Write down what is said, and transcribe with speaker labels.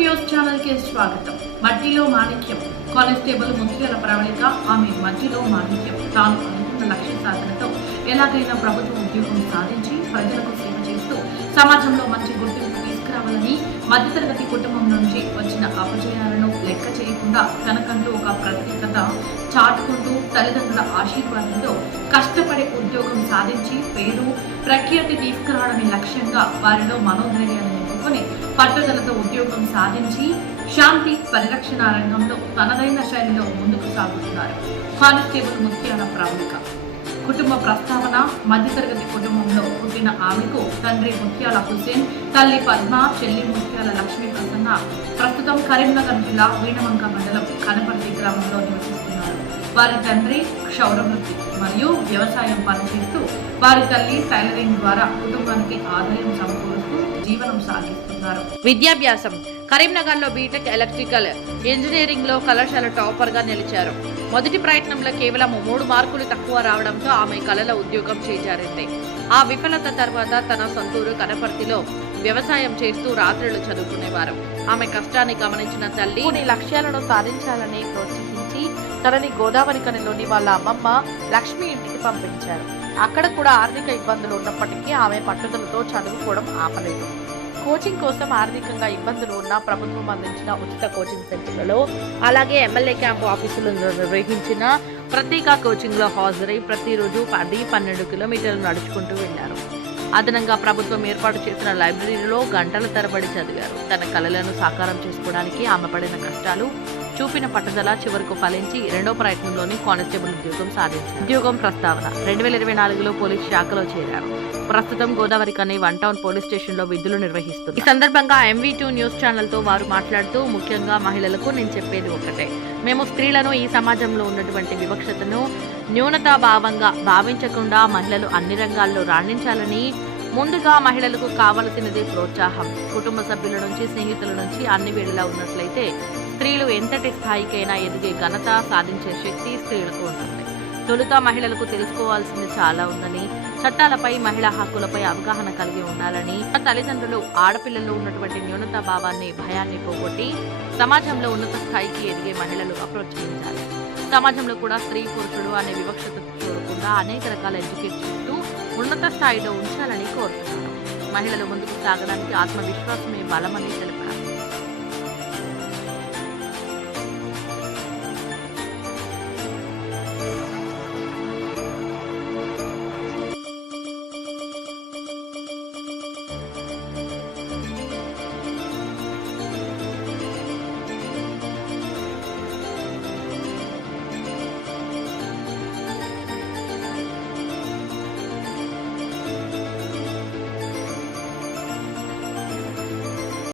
Speaker 1: News ఛానల్కి స్వాగతం. మట్టిలో మాణిక్యం. కానిస్టేబుల్ ముందుగల ప్రణాళిక ఆమె మట్టిలో మాణిక్యం. తాను అనుకున్న లక్ష్య సాధనతో ఎలాగైనా ప్రభుత్వ ఉద్యోగం సాధించి ప్రజలకు సేవ చేస్తూ సమాజంలో మంచి గుర్తింపు మధ్యతరగతి కుటుంబం నుంచి వచ్చిన అపజయాలను లెక్క చేయకుండా తనకంటూ ఒక ప్రత్యేకత చాటుకుంటూ తల్లిదండ్రుల ఆశీర్వాదంతో కష్టపడే ఉద్యోగం సాధించి పేరు ప్రఖ్యాతి తీసుకురావడమే లక్ష్యంగా వారిలో మనోధైర్యాన్ని నింపుకొని పట్టుదలతో ఉద్యోగం సాధించి శాంతి పరిరక్షణ రంగంలో తనదైన శైలిలో ముందుకు సాగుతున్నారు. కానిస్టేబుల్ ముత్యాల ప్రాముఖ కుటుంబ ప్రస్తావన మధ్యతరగతి కుటుంబంలో పుట్టిన ఆమెకు తండ్రి ముత్యాల హుసేన్ తల్లి పద్మ చెల్లి ముత్యాల లక్ష్మీ ప్రసన్న ప్రస్తుతం కరీంనగర్ జిల్లా వీణవంక మండలం కనపర్తి గ్రామంలో నివసిస్తున్నారు. వారి తండ్రి క్షౌరవృత్తి మరియు వ్యవసాయం పనిచేస్తూ వారి తల్లి టైలరింగ్ ద్వారా కుటుంబానికి ఆదాయం సమకూరు జీవనం సాగిస్తున్నారు
Speaker 2: విద్యాభ్యాసం. కరీంనగర్లో బీటెక్ ఎలక్ట్రికల్ ఇంజనీరింగ్లో కళాశాల టాపర్గా నిలిచారు. మొదటి ప్రయత్నంలో కేవలం మూడు మార్కులు తక్కువ రావడంతో ఆమె కళల ఉద్యోగం చేజారింది. ఆ విఫలత తర్వాత తన సొంతూరు కనపర్తిలో వ్యవసాయం చేస్తూ రాత్రులు చదువుకునేవారు. ఆమె కష్టాన్ని గమనించిన తల్లి కొన్ని లక్ష్యాలను సాధించాలని ప్రోత్సహించి తనని గోదావరి కనిలోని వాళ్ళ అమ్మమ్మ లక్ష్మి ఇంటికి పంపించారు. అక్కడ కూడా ఆర్థిక ఇబ్బందులు ఉన్నప్పటికీ ఆమె పట్టుదలతో చదువుకోవడం ఆపలేదు. కోచింగ్ కోసం ఆర్థికంగా ఇబ్బందులు ఉన్న ప్రభుత్వం అందించిన ఉచిత కోచింగ్ సెంటర్లలో అలాగే ఎమ్మెల్యే క్యాంపు ఆఫీసులు నిర్వహించిన ప్రత్యేక కోచింగ్లో హాజరై ప్రతిరోజు పది పన్నెండు కిలోమీటర్లు నడుచుకుంటూ వెళ్ళారు. అదనంగా ప్రభుత్వం ఏర్పాటు చేసిన లైబ్రరీలో గంటల తరబడి చదివారు. తన కళలను సాకారం చేసుకోవడానికి ఆమె పడిన కష్టాలు చూపిన పట్టుదల చివరకు ఫలించి రెండో ప్రయత్నంలోని కానిస్టేబుల్ ఉద్యోగం సాధించారు. ఉద్యోగం ప్రస్తావన రెండు వేల ఇరవై నాలుగులో పోలీస్ శాఖలో చేరారు. ప్రస్తుతం గోదావరి కని వన్ టౌన్ పోలీస్ స్టేషన్లో విధులు నిర్వహిస్తుంది ఈ సందర్భంగా ఎంవీ టూ న్యూస్ ఛానల్తో వారు మాట్లాడుతూ ముఖ్యంగా మహిళలకు నేను చెప్పేది ఒకటే. మేము స్త్రీలను ఈ సమాజంలో ఉన్నటువంటి వివక్షతను న్యూనతా భావంగా భావించకుండా మహిళలు అన్ని రంగాల్లో రాణించాలని ముందుగా మహిళలకు కావలసినది ప్రోత్సాహం. కుటుంబ సభ్యుల నుంచి స్నేహితుల నుంచి అన్ని వేడిలా ఉన్నట్లయితే స్త్రీలు ఎంతటి స్థాయికైనా ఎదిగే ఘనత సాధించే శక్తి స్త్రీలకు ఉంటుంది తొలుత మహిళలకు తెలుసుకోవాల్సింది చాలా ఉందని చట్టాలపై మహిళా హక్కులపై అవగాహన కలిగి ఉండాలని తల్లిదండ్రులు ఆడపిల్లల్లో ఉన్నటువంటి న్యూనతా భావాన్ని భయాన్ని పోగొట్టి సమాజంలో ఉన్నత స్థాయికి ఎదిగే మహిళలుగా ప్రోత్సహించాలి సమాజంలో కూడా స్త్రీ పురుషుడు అనే వివక్షత చూడకుండా అనేక రకాల ఎడ్యుకేట్ చేస్తూ ఉన్నత స్థాయిలో ఉంచాలని కోరుతున్నారు మహిళలు ముందుకు సాగడానికి ఆత్మవిశ్వాసమే బలమని తెలిపారు